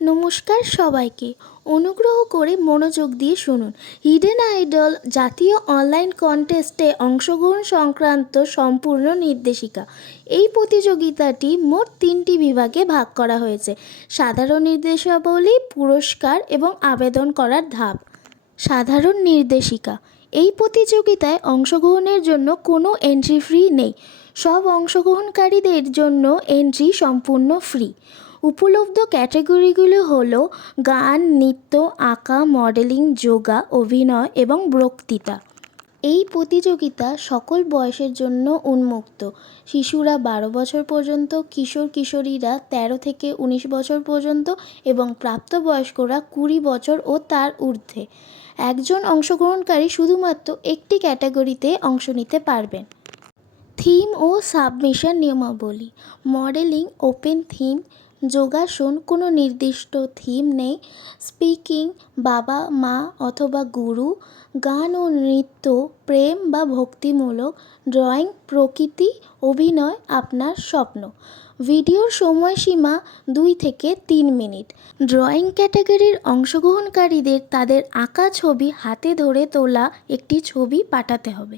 নমস্কার সবাইকে। অনুগ্রহ করে মনোযোগ দিয়ে শুনুন। হিডেন আইডল জাতীয় অনলাইন কন্টেস্টে অংশগ্রহণ সংক্রান্ত সম্পূর্ণ নির্দেশিকা। এই প্রতিযোগিতাটি মোট 3টি বিভাগে ভাগ করা হয়েছে: সাধারণ নির্দেশাবলী, পুরস্কার এবং আবেদন করার ধাপ। সাধারণ নির্দেশিকা: এই প্রতিযোগিতায় অংশগ্রহণের জন্য কোনো এন্ট্রি ফি নেই। সব অংশগ্রহণকারীদের জন্য এন্ট্রি সম্পূর্ণ ফ্রি। উপলব্ধ ক্যাটাগরিগুলো হলো গান, নৃত্য, আঁকা, মডেলিং, যোগা, অভিনয় এবং বক্তৃতা। এই প্রতিযোগিতা সকল বয়সের জন্য উন্মুক্ত। শিশুরা 12 বছর পর্যন্ত, কিশোর কিশোরীরা 13 থেকে 19 বছর পর্যন্ত এবং প্রাপ্তবয়স্করা 20 বছর ও তার ঊর্ধ্বে। একজন অংশগ্রহণকারী শুধুমাত্র একটি ক্যাটাগরিতে অংশ নিতে পারবেন। থিম ও সাবমিশন নিয়মাবলী: মডেলিং ওপেন থিম, যোগাসন কোনো নির্দিষ্ট থিম নেই, স্পিকিং বাবা মা অথবা গুরু, গান ও নৃত্য প্রেম বা ভক্তিমূলক, ড্রয়িং প্রকৃতি, অভিনয় আপনার স্বপ্ন। ভিডিওর সময়সীমা 2 থেকে 3 মিনিট। ড্রয়িং ক্যাটাগরির অংশগ্রহণকারীদের তাদের আঁকা ছবি হাতে ধরে তোলা একটি ছবি পাঠাতে হবে।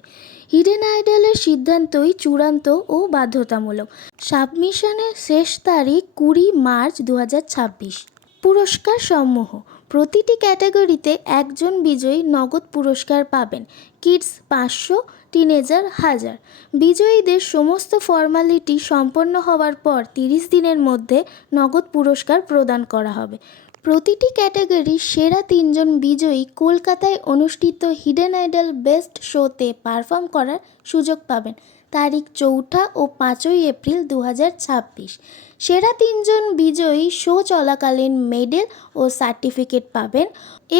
হিডেন আইডলের সিদ্ধান্তই চূড়ান্ত ও বাধ্যতামূলক। সাবমিশনের শেষ তারিখ 20 মার্চ 2026। পুরস্কার সমূহ: প্রতিটি ক্যাটাগরিতে একজন বিজয়ী নগদ পুরস্কার পাবেন। Kids 500, teenager 1000। বিজয়ীদের সমস্ত ফর্মালিটি সম্পন্ন হওয়ার পর 30 দিনের মধ্যে নগদ পুরস্কার প্রদান করা হবে। প্রতিটি ক্যাটাগরির সেরা 3 জন বিজয়ী কলকাতায় অনুষ্ঠিত হিডেন আইডল বেস্ট শোতে পারফর্ম করার সুযোগ পাবেন। তারিখ 4 ও 5 এপ্রিল 2026। সেরা 3 জন বিজয়ী শো চলাকালীন মেডেল ও সার্টিফিকেট পাবেন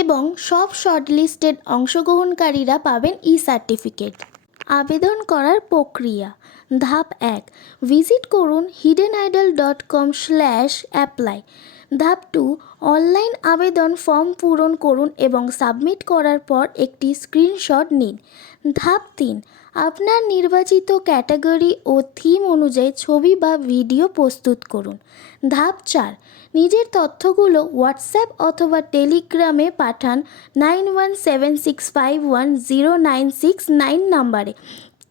এবং সব শর্টলিস্টেড অংশগ্রহণকারীরা পাবেন সার্টিফিকেট। আবেদন করার প্রক্রিয়া: ধাপ 1, ভিজিট করুন hidenidol.com/apply। ধাপ 2, অনলাইন আবেদন ফর্ম পূরণ করুন এবং সাবমিট করার পর একটি স্ক্রিনশট নিন। ধাপ 3, আপনার নির্বাচিত ক্যাটাগরি ও থিম অনুযায়ী ছবি বা ভিডিও প্রস্তুত করুন। ধাপ 4, নিজের তথ্যগুলো হোয়াটসঅ্যাপ অথবা টেলিগ্রামে পাঠান 9176510969 নম্বরে।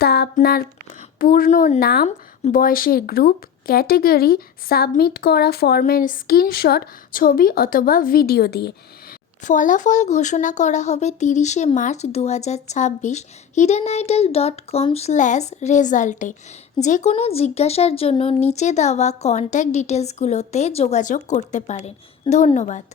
তা আপনার পূর্ণ নাম, বয়সের গ্রুপ, ক্যাটাগরি, সাবমিট করা ফর্মের স্ক্রিনশট, ছবি অথবা ভিডিও দিয়ে। ফলাফল ঘোষণা করা হবে 30 মার্চ 2026 hidenidol.com/result-এ। যে কোনো জিজ্ঞাসার জন্য নিচে দেওয়া কন্ট্যাক্ট ডিটেলসগুলোতে যোগাযোগ করতে পারেন। ধন্যবাদ।